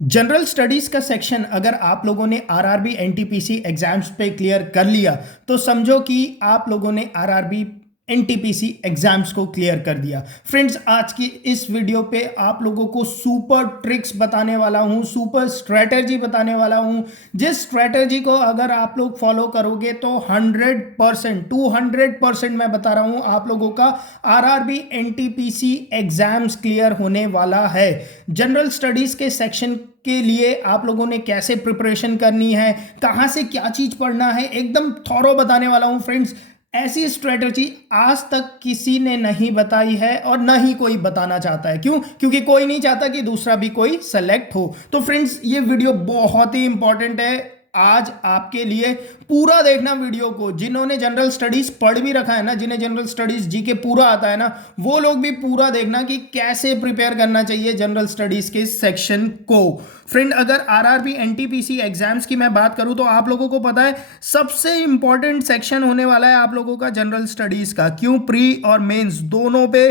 General studies का section अगर आप लोगों ने आरआरबी एनटीपीसी एग्जाम्स पे क्लियर कर लिया तो समझो कि आप लोगों ने आरआरबी एनटीपीसी एग्जाम्स को क्लियर कर दिया। फ्रेंड्स, आज की इस वीडियो पे आप लोगों को सुपर ट्रिक्स बताने वाला हूं, सुपर स्ट्रेटजी बताने वाला हूं, जिस स्ट्रेटजी को अगर आप लोग फॉलो करोगे तो 100% 200% मैं बता रहा हूं आप लोगों का आरआरबी एनटीपीसी एग्जाम्स क्लियर होने वाला है। जनरल स्टडीज के सेक्शन के लिए आप लोगों ने कैसे प्रिपरेशन करनी है, कहां से क्या चीज पढ़ना है, एकदम थॉरो बताने वाला हूं फ्रेंड्स। ऐसी स्ट्रेटजी आज तक किसी ने नहीं बताई है और ना ही कोई बताना चाहता है। क्यों? क्योंकि कोई नहीं चाहता कि दूसरा भी कोई सेलेक्ट हो। तो फ्रेंड्स, ये वीडियो बहुत ही इंपॉर्टेंट है आज आपके लिए। पूरा देखना वीडियो को। जिन्होंने जनरल स्टडीज पढ़ भी रखा है ना, जिन्हें जनरल स्टडीज जीके पूरा आता है ना, वो लोग भी पूरा देखना कि कैसे प्रिपेयर करना चाहिए जनरल स्टडीज के सेक्शन को। फ्रेंड, अगर आरआरबी एनटीपीसी एग्जाम्स की मैं बात करूं तो आप लोगों को पता है सबसे इंपॉर्टेंट सेक्शन होने वाला है आप लोगों का जनरल स्टडीज का। क्यों? प्री और मेंस दोनों पे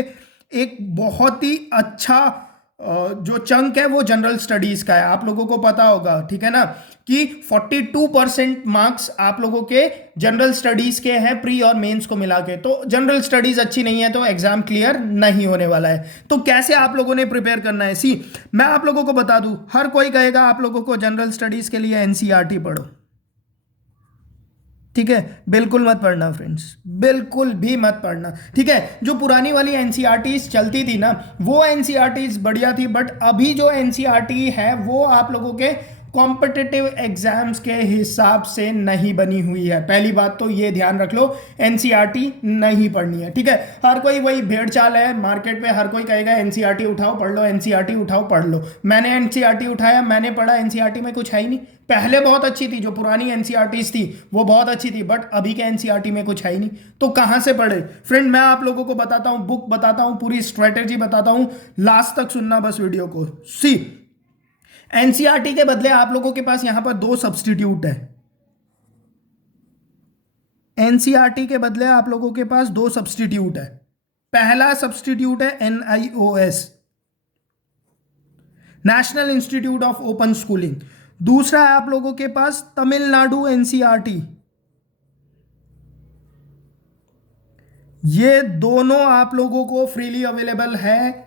एक बहुत ही अच्छा जो चंक है वो जनरल स्टडीज का है। आप लोगों को पता होगा, ठीक है ना, कि 42% मार्क्स आप लोगों के जनरल स्टडीज के हैं प्री और मेंस को मिला के। तो जनरल स्टडीज अच्छी नहीं है तो एग्जाम क्लियर नहीं होने वाला है। तो कैसे आप लोगों ने प्रिपेयर करना है, सी मैं आप लोगों को बता दूं। हर कोई कहेगा आप लोगों को जनरल स्टडीज के लिए एनसीईआरटी पढ़ो, ठीक है? बिल्कुल मत पढ़ना फ्रेंड्स, बिल्कुल भी मत पढ़ना, ठीक है? जो पुरानी वाली एनसीईआरटीज चलती थी ना, वो एनसीईआरटीज बढ़िया थी, बट अभी जो एनसीईआरटी है वो आप लोगों के कॉम्पिटिटिव एग्जाम्स के हिसाब से नहीं बनी हुई है। पहली बात तो ये ध्यान रख लो, एनसीईआरटी नहीं पढ़नी है, ठीक है? हर कोई वही भेड़ चाल है मार्केट में, हर कोई कहेगा एनसीईआरटी उठाओ पढ़ लो, एनसीईआरटी उठाओ पढ़ लो। मैंने एनसीईआरटी उठाया, मैंने पढ़ा, एनसीईआरटी में कुछ है ही नहीं। पहले बहुत अच्छी थी, जो पुरानी एनसीईआरटीज थी वो बहुत अच्छी थी, बट अभी के एनसीईआरटी में कुछ है ही नहीं। तो कहां से पढ़े? फ्रेंड, मैं आप लोगों को बताता हूं, बुक बताता हूं, पूरी स्ट्रेटेजी बताता हूं, लास्ट तक सुनना बस वीडियो को। सी, एनसीईआरटी के बदले आप लोगों के पास यहां पर दो सब्सटीट्यूट है। एनसीईआरटी के बदले आप लोगों के पास दो सब्सटीट्यूट है। पहला सब्सटीट्यूट है NIOS, national institute of open schooling. दूसरा है आप लोगों के पास तमिलनाडु एनसीईआरटी। ये दोनों आप लोगों को फ्रीली अवेलेबल है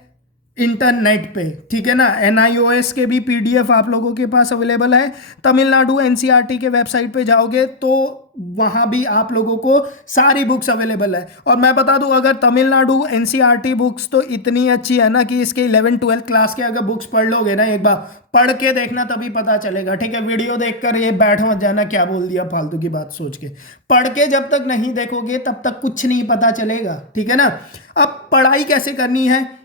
इंटरनेट पे, ठीक है ना? एनआईओएस के भी पीडीएफ आप लोगों के पास अवेलेबल है। तमिलनाडु एनसीईआरटी के वेबसाइट पे जाओगे तो वहां भी आप लोगों को सारी बुक्स अवेलेबल है। और मैं बता दूं, अगर तमिलनाडु एनसीईआरटी बुक्स तो इतनी अच्छी है ना कि इसके 11-12 क्लास के अगर बुक्स पढ़ लोगे ना, एक बार पढ़ के देखना तभी पता चलेगा, ठीक है? वीडियो देखकर ये बैठ मत जाना क्या बोल दिया फालतू की बात सोच के। पढ़ के जब तक नहीं देखोगे तब तक कुछ नहीं पता चलेगा, ठीक है ना? अब पढ़ाई कैसे करनी है,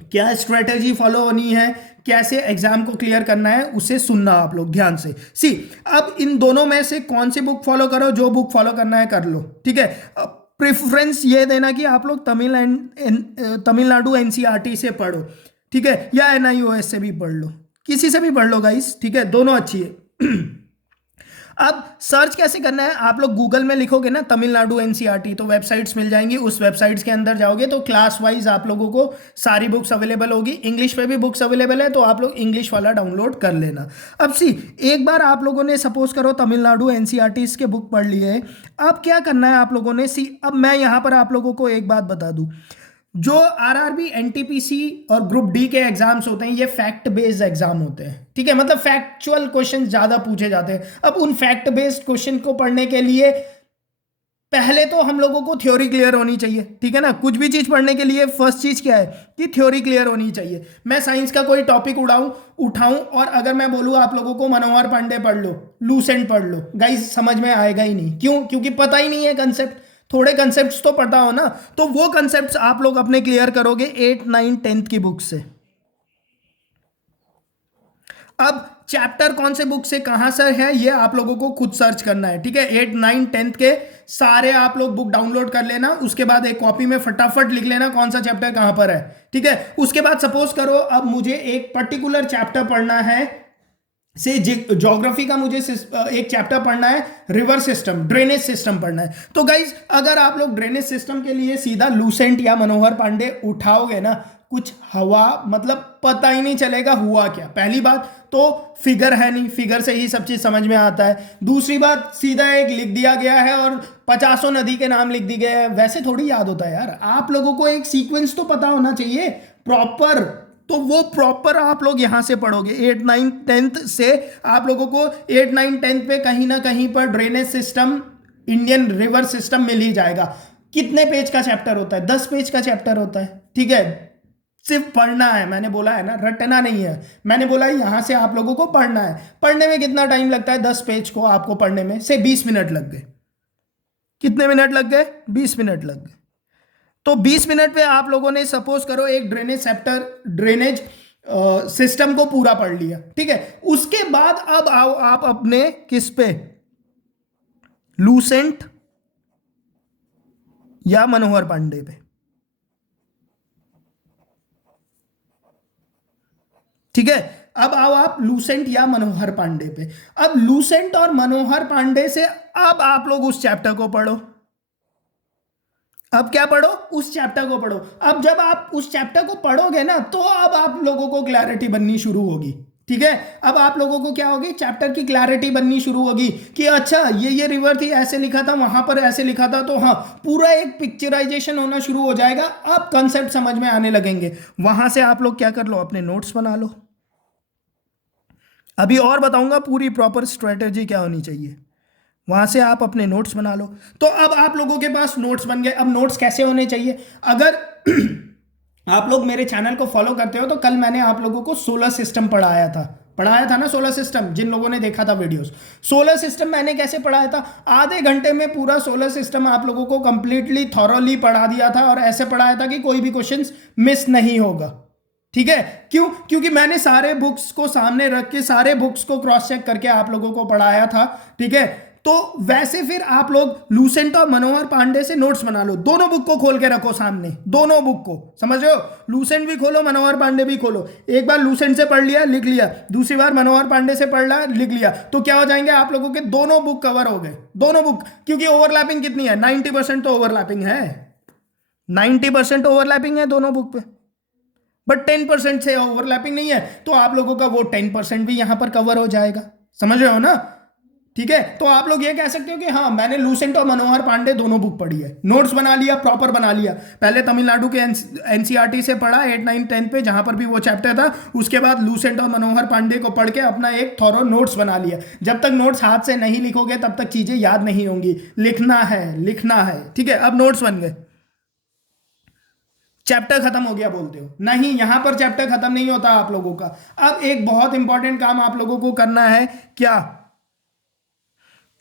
क्या स्ट्रेटेजी फॉलो होनी है, कैसे एग्जाम को क्लियर करना है, उसे सुनना आप लोग ध्यान से। सी, अब इन दोनों में से कौन सी बुक फॉलो करो, जो बुक फॉलो करना है कर लो, ठीक है? प्रेफरेंस ये देना कि आप लोग तमिलनाडु एनसीईआरटी से पढ़ो, ठीक है? या एनआईओएस से भी पढ़ लो, किसी से भी पढ़ लो गाइस, ठीक है? दोनों अच्छी है। अब सर्च कैसे करना है, आप लोग गूगल में लिखोगे ना तमिलनाडु एनसीईआरटी तो वेबसाइट्स मिल जाएंगी। उस वेबसाइट्स के अंदर जाओगे तो क्लास वाइज आप लोगों को सारी बुक्स अवेलेबल होगी। इंग्लिश पे भी बुक्स अवेलेबल है तो आप लोग इंग्लिश वाला डाउनलोड कर लेना। अब सी, एक बार आप लोगों ने सपोज करो तमिलनाडु एनसीईआरटी के बुक पढ़ लिए, अब क्या करना है आप लोगों ने? सी, अब मैं यहां पर आप लोगों को एक बात बता दूं, जो आरआरबी एनटीपीसी और ग्रुप डी के एग्जाम्स होते हैं ये फैक्ट बेस्ड एग्जाम होते हैं, ठीक है? मतलब फैक्चुअल क्वेश्चन ज्यादा पूछे जाते हैं। अब उन फैक्ट बेस्ड क्वेश्चन को पढ़ने के लिए पहले तो हम लोगों को थ्योरी क्लियर होनी चाहिए, ठीक है ना? कुछ भी चीज पढ़ने के लिए फर्स्ट चीज क्या है कि थ्योरी क्लियर होनी चाहिए। मैं साइंस का कोई टॉपिक उठाऊं और अगर मैं बोलूं आप लोगों को मनोहर पांडे पढ़ लो, लूसेंट पढ़ लो, गाइस समझ में आएगा ही नहीं। क्यों? क्योंकि पता ही नहीं है कंसेप्ट। थोड़े कंसेप्ट्स तो पता हो ना, तो वो कंसेप्ट्स आप लोग अपने क्लियर करोगे 8, 9, 10th की बुक से। अब चैप्टर कौन से बुक से कहां से है ये आप लोगों को खुद सर्च करना है, ठीक है? 8, 9, 10th के सारे आप लोग बुक डाउनलोड कर लेना। उसके बाद एक कॉपी में फटाफट लिख लेना कौन सा चैप्टर कहां पर है, ठीक है? उसके बाद सपोज करो अब मुझे एक पर्टिकुलर चैप्टर पढ़ना है, से ज्योग्राफी का मुझे एक चैप्टर पढ़ना है, रिवर सिस्टम, ड्रेनेज सिस्टम पढ़ना है। तो गाइज अगर आप लोग ड्रेनेज सिस्टम के लिए सीधा लूसेंट या मनोहर पांडे उठाओगे ना कुछ हवा, मतलब पता ही नहीं चलेगा हुआ क्या। पहली बात तो फिगर है नहीं, फिगर से ही सब चीज समझ में आता है। दूसरी बात सीधा एक लिख दिया गया है और 50 नदी के नाम लिख दिए गए हैं, वैसे थोड़ी याद होता है यार। आप लोगों को एक सीक्वेंस तो पता होना चाहिए प्रॉपर, तो वो प्रॉपर आप लोग यहां से पढ़ोगे। 8 9 10th से आप लोगों को 8 9 10th पे कहीं ना कहीं पर drainage system, Indian river system मिल ही जाएगा। कितने पेज का चैप्टर होता है? 10 पेज का चैप्टर होता है, ठीक है। सिर्फ पढ़ना है, मैंने बोला है ना, रटना नहीं है। मैंने बोला है यहां से आप लोगों को पढ़ना है। पढ़ने में कितना टाइम लगता है? 10 पेज को आपको पढ़ने में से 20 मिनट लग गए। कितने मिनट लग गए? 20 मिनट लग गए। तो 20 मिनट पे आप लोगों ने सपोज करो एक ड्रेनेज सेप्टर, ड्रेनेज सिस्टम को पूरा पढ़ लिया, ठीक है। उसके बाद अब आओ आप अपने किस पे, लूसेंट या मनोहर पांडे पे, ठीक है। अब आओ आप लूसेंट या मनोहर पांडे पे। अब लूसेंट और मनोहर पांडे से अब आप लोग उस चैप्टर को पढ़ो। अब क्या पढ़ो? उस चैप्टर को पढ़ो। अब जब आप उस चैप्टर को पढ़ोगे ना, तो अब आप लोगों को क्लैरिटी बननी शुरू होगी, ठीक है। अब आप लोगों को क्या होगी? चैप्टर की क्लैरिटी बननी शुरू होगी कि अच्छा ये रिवर थी, ऐसे लिखा था, वहां पर ऐसे लिखा था, तो हाँ, पूरा एक पिक्चराइजेशन होना शुरू हो जाएगा। अब कंसेप्ट समझ में आने लगेंगे। वहां से आप लोग क्या कर लो? अपने नोट्स बना लो। अभी और बताऊंगा पूरी प्रॉपर स्ट्रेटेजी क्या होनी चाहिए। वहां से आप अपने नोट्स बना लो। तो अब आप लोगों के पास नोट्स बन गए। अब नोट्स कैसे होने चाहिए? अगर आप लोग मेरे चैनल को फॉलो करते हो तो कल मैंने आप लोगों को सोलर सिस्टम पढ़ाया था ना, सोलर सिस्टम, जिन लोगों ने देखा था वीडियोस। सोलर सिस्टम मैंने कैसे पढ़ाया था? आधे घंटे में पूरा सोलर सिस्टम आप लोगों को कंप्लीटली थॉरोली पढ़ा दिया था, और ऐसे पढ़ाया था कि कोई भी क्वेश्चन मिस नहीं होगा, ठीक है। क्यों? क्योंकि मैंने सारे बुक्स को सामने रख के सारे बुक्स को क्रॉस चेक करके आप लोगों को पढ़ाया था, ठीक है। तो वैसे फिर आप लोग लूसेंट और मनोहर पांडे से नोट्स बना लो। दोनों बुक को खोल के रखो सामने, दोनों बुक को, समझ रहे हो? लूसेंट भी खोलो, मनोहर पांडे भी खोलो। एक बार लूसेंट से पढ़ लिया, लिख लिया, दूसरी बार मनोहर पांडे से पढ़ लिया, लिख लिया, तो क्या हो जाएंगे आप लोगों के? दोनों बुक कवर हो गए, दोनों बुक। क्योंकि ओवरलैपिंग कितनी है? 90% तो ओवरलैपिंग है, 90% ओवरलैपिंग है दोनों बुक पे। बट 10% से ओवरलैपिंग नहीं है, तो आप लोगों का वो 10% भी यहां पर कवर हो जाएगा, समझ रहे हो ना? ठीक है। तो आप लोग ये कह सकते हो कि हाँ, मैंने लूसेंट और मनोहर पांडे दोनों बुक पढ़ी है, नोट्स बना लिया, प्रॉपर बना लिया। पहले तमिलनाडु के एनसीईआरटी से पढ़ा 8 9 10 पे, जहां पर भी वो चैप्टर था। उसके बाद लूसेंट और मनोहर पांडे को पढ़ के अपना एक थॉरो नोट्स बना लिया। जब तक नोट्स हाथ से नहीं लिखोगे तब तक चीजें याद नहीं होंगी। लिखना है, लिखना है, ठीक है। अब नोट्स बन गए, चैप्टर खत्म हो गया बोलते हो? नहीं, यहां पर चैप्टर खत्म नहीं होता आप लोगों का। अब एक बहुत इंपॉर्टेंट काम आप लोगों को करना है। क्या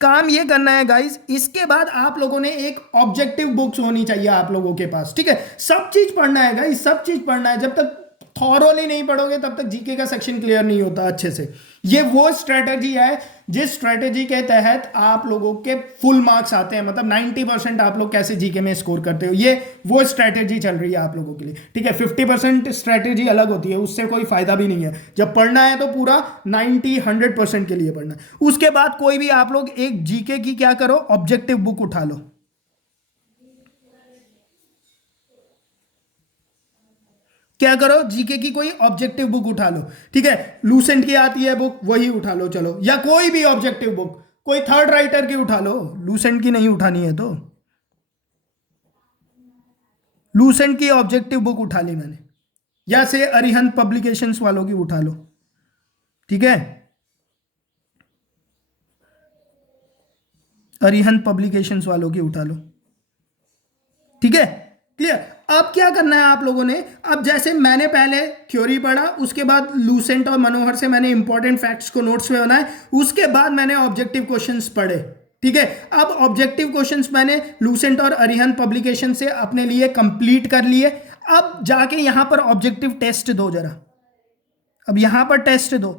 काम? ये करना है गाइस, इसके बाद आप लोगों ने एक ऑब्जेक्टिव बुक्स होनी चाहिए आप लोगों के पास, ठीक है। सब चीज पढ़ना है गाइस, सब चीज पढ़ना है। जब तक थॉरोली नहीं पढ़ोगे तब तक जीके का सेक्शन क्लियर नहीं होता अच्छे से। ये वो स्ट्रेटेजी है जिस स्ट्रेटेजी के तहत आप लोगों के फुल मार्क्स आते हैं, मतलब 90% आप लोग कैसे जीके में स्कोर करते हो, ये वो स्ट्रेटेजी चल रही है आप लोगों के लिए, ठीक है। 50% स्ट्रेटेजी अलग होती है, उससे कोई फायदा भी नहीं है। जब पढ़ना है तो पूरा 90-100% के लिए पढ़ना है। उसके बाद कोई भी आप लोग एक जीके की क्या करो, ऑब्जेक्टिव बुक उठा लो। क्या करो? जीके की कोई ऑब्जेक्टिव बुक उठा लो, ठीक है। लूसेंट की आती है बुक, वही उठा लो चलो, या कोई भी ऑब्जेक्टिव बुक, कोई थर्ड राइटर की उठा लो। लूसेंट की नहीं उठानी है तो लूसेंट की ऑब्जेक्टिव बुक उठा ली मैंने, या से अरिहंत पब्लिकेशंस वालों की उठा लो, ठीक है। अरिहंत पब्लिकेशंस वालों की उठा लो, ठीक है। क्लियर? अब क्या करना है आप लोगों ने? अब जैसे मैंने पहले थ्योरी पढ़ा, उसके बाद लूसेंट और मनोहर से मैंने इंपॉर्टेंट फैक्ट्स को नोट्स में बनाए, उसके बाद मैंने ऑब्जेक्टिव क्वेश्चंस पढ़े, ठीक है। अब ऑब्जेक्टिव क्वेश्चंस मैंने लूसेंट और अरिहंत पब्लिकेशन से अपने लिए कंप्लीट कर लिए। अब जाके यहां पर ऑब्जेक्टिव टेस्ट दो जरा। अब यहां पर टेस्ट दो,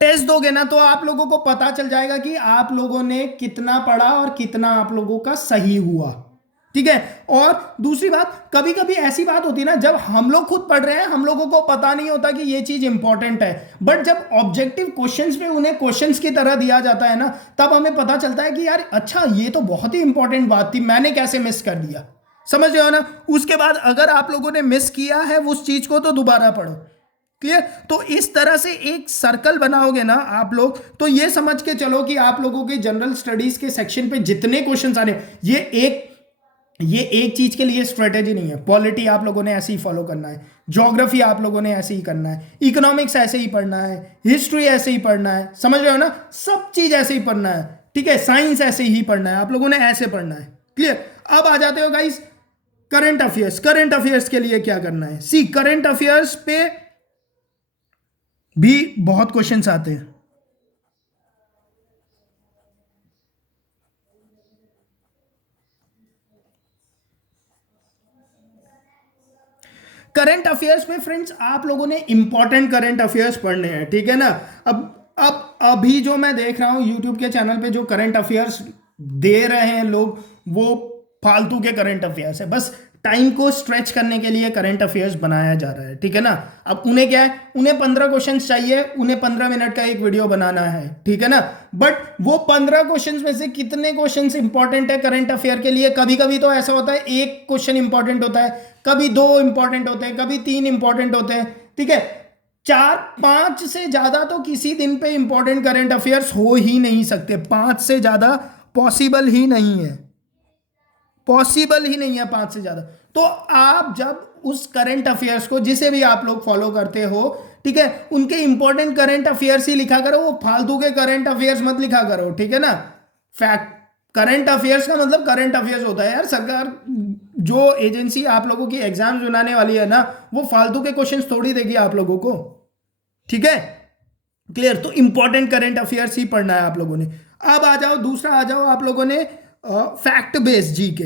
टेस्ट दोगे ना तो आप लोगों को पता चल जाएगा कि आप लोगों ने कितना पढ़ा और कितना आप लोगों का सही हुआ, ठीक है। और दूसरी बात, कभी कभी ऐसी बात होती है ना, जब हम लोग खुद पढ़ रहे हैं हम लोगों को पता नहीं होता कि ये चीज इंपॉर्टेंट है, बट जब ऑब्जेक्टिव क्वेश्चंस में उन्हें क्वेश्चंस की तरह दिया जाता है ना, तब हमें पता चलता है कि यार अच्छा, ये तो बहुत ही इंपॉर्टेंट बात थी, मैंने कैसे मिस कर दिया। समझ रहे हो ना? उसके बाद अगर आप लोगों ने मिस किया है उस चीज को तो दोबारा पढ़ो। क्लियर? तो इस तरह से एक सर्कल बनाओगे ना आप लोग, तो ये समझ के चलो कि आप लोगों के जनरल स्टडीज के सेक्शन पे जितने क्वेश्चंस आ रहे हैं, ये एक चीज के लिए स्ट्रेटेजी नहीं है। पॉलिटी आप लोगों ने ऐसे ही फॉलो करना है, ज्योग्राफी आप लोगों ने ऐसे ही करना है, इकोनॉमिक्स ऐसे ही पढ़ना है, हिस्ट्री ऐसे ही पढ़ना है, समझ रहे हो ना? सब चीज ऐसे ही पढ़ना है, ठीक है? साइंस ऐसे ही पढ़ना है, आप लोगों ने ऐसे पढ़ना है। क्लियर? अब आ जाते हो guys current affairs. Current affairs के लिए क्या करना है? सी, करंट अफेयर्स पे भी बहुत क्वेश्चंस आते हैं। करंट अफेयर्स में फ्रेंड्स आप लोगों ने इंपॉर्टेंट करंट अफेयर्स पढ़ने हैं, ठीक है ना? अब अभी जो मैं देख रहा हूं यूट्यूब के चैनल पे जो करंट अफेयर्स दे रहे हैं लोग, वो फालतू के करंट अफेयर्स है। बस टाइम को स्ट्रेच करने के लिए करंट अफेयर्स बनाया जा रहा है, ठीक है ना? अब उन्हें क्या है, उन्हें 15 क्वेश्चन चाहिए, उन्हें 15 मिनट का एक वीडियो बनाना है, ठीक है ना? बट वो 15 क्वेश्चन में से कितने क्वेश्चन इंपॉर्टेंट है करंट अफेयर के लिए? कभी कभी तो ऐसा होता है एक क्वेश्चन इंपॉर्टेंट होता है, कभी 2 इंपॉर्टेंट होते हैं, कभी 3 इंपॉर्टेंट होते हैं, ठीक है? 4-5 से ज्यादा तो किसी दिन पे इंपॉर्टेंट करंट अफेयर्स हो ही नहीं सकते। 5 से ज्यादा पॉसिबल ही नहीं है, पॉसिबल ही नहीं है 5 से ज्यादा। तो आप जब उस करंट अफेयर्स को, जिसे भी आप लोग फॉलो करते हो, ठीक है, उनके इंपॉर्टेंट करंट अफेयर्स ही लिखा करो, वो फालतू के करंट अफेयर्स मत लिखा करो, ठीक है ना? फैक्ट, करंट अफेयर्स का मतलब करंट अफेयर्स होता है यार। सरकार जो एजेंसी आप लोगों की एग्जाम्स बनाने वाली है ना, वो फालतू के क्वेश्चंस थोड़ी देगी आप लोगों को, ठीक है? क्लियर? तो इंपॉर्टेंट करंट अफेयर्स ही पढ़ना है आप लोगों ने। अब आ जाओ, दूसरा आ जाओ आप लोगों ने फैक्ट बेस्ड जीके।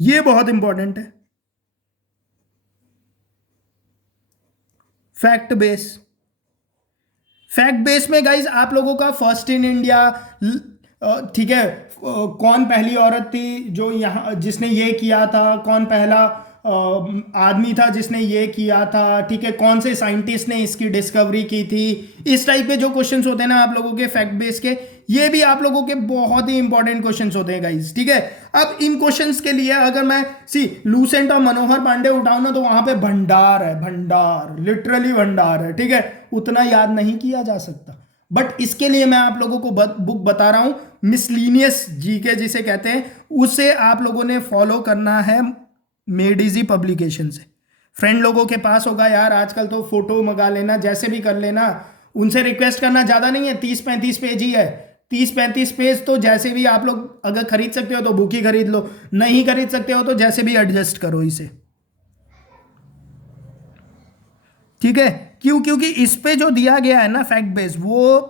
ये बहुत इंपॉर्टेंट है, फैक्ट बेस। फैक्ट बेस में गाइज आप लोगों का फर्स्ट इन इंडिया, ठीक है, कौन पहली औरत थी जो यहाँ जिसने ये किया था, कौन पहला आदमी था जिसने ये किया था, ठीक है, कौन से साइंटिस्ट ने इसकी डिस्कवरी की थी, इस टाइप के जो क्वेश्चंस होते हैं ना आप लोगों के फैक्ट बेस के, ये भी आप लोगों के बहुत ही इंपॉर्टेंट क्वेश्चंस होते हैं गाइज, ठीक है? अब इन क्वेश्चंस के लिए अगर मैं लूसेंट और मनोहर पांडे उठाऊं ना, तो वहां पे भंडार है, भंडार, लिटरली भंडार है, ठीक है? उतना याद नहीं किया जा सकता। बट इसके लिए मैं आप लोगों को बुक बता रहा हूं, मिसलीनियस जीके जिसे कहते हैं, उसे आप लोगों ने फॉलो करना है मेडिजी पब्लिकेशन से। फ्रेंड लोगों के पास होगा यार, आजकल तो फोटो मंगा लेना, जैसे भी कर लेना, उनसे रिक्वेस्ट करना, ज़्यादा नहीं है, 30-35 पेज ही है। 30-35 पेज तो जैसे भी आप लोग अगर खरीद सकते हो तो बुक ही खरीद लो, नहीं खरीद सकते हो तो जैसे भी एडजस्ट करो इसे, ठीक है? क्योंकि इस पे जो दिया गया है ना फैक्ट बेस, वो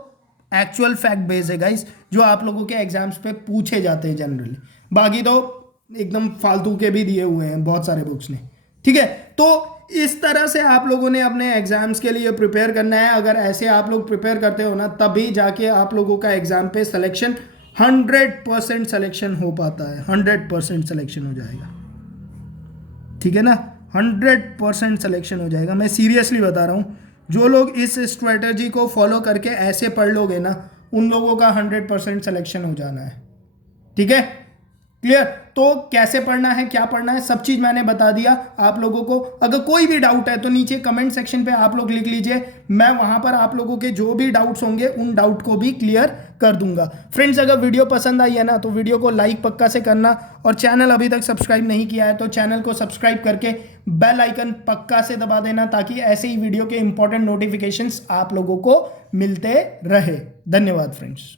एक्चुअल फैक्ट बेस है गाइस, जो आप लोगों के एग्जाम्स पे पूछे जाते हैं जनरली। बाकी तो एकदम फालतू के भी दिए हुए हैं बहुत सारे बुक्स ने, ठीक है? तो इस तरह से आप लोगों ने अपने एग्जाम्स के लिए प्रिपेयर करना है। अगर ऐसे आप लोग प्रिपेयर करते हो ना, तभी जाके आप लोगों का एग्जाम पे सिलेक्शन 100% सिलेक्शन हो पाता है, 100% सिलेक्शन हो जाएगा, ठीक है ना? 100% सिलेक्शन हो जाएगा, मैं सीरियसली बता रहा हूँ। जो लोग इस स्ट्रेटजी को फॉलो करके ऐसे पढ़ लोगे ना, उन लोगों का 100% सिलेक्शन हो जाना है, ठीक है? क्लियर? तो कैसे पढ़ना है, क्या पढ़ना है, सब चीज मैंने बता दिया आप लोगों को। अगर कोई भी डाउट है तो नीचे कमेंट सेक्शन पे आप लोग लिख लीजिए, मैं वहां पर आप लोगों के जो भी डाउट्स होंगे उन डाउट को भी क्लियर कर दूंगा। फ्रेंड्स, अगर वीडियो पसंद आई है ना, तो वीडियो को लाइक पक्का से करना, और चैनल अभी तक सब्सक्राइब नहीं किया है तो चैनल को सब्सक्राइब करके बेल आइकन पक्का से दबा देना, ताकि ऐसे ही वीडियो के इंपॉर्टेंट नोटिफिकेशंस आप लोगों को मिलते रहे। धन्यवाद फ्रेंड्स।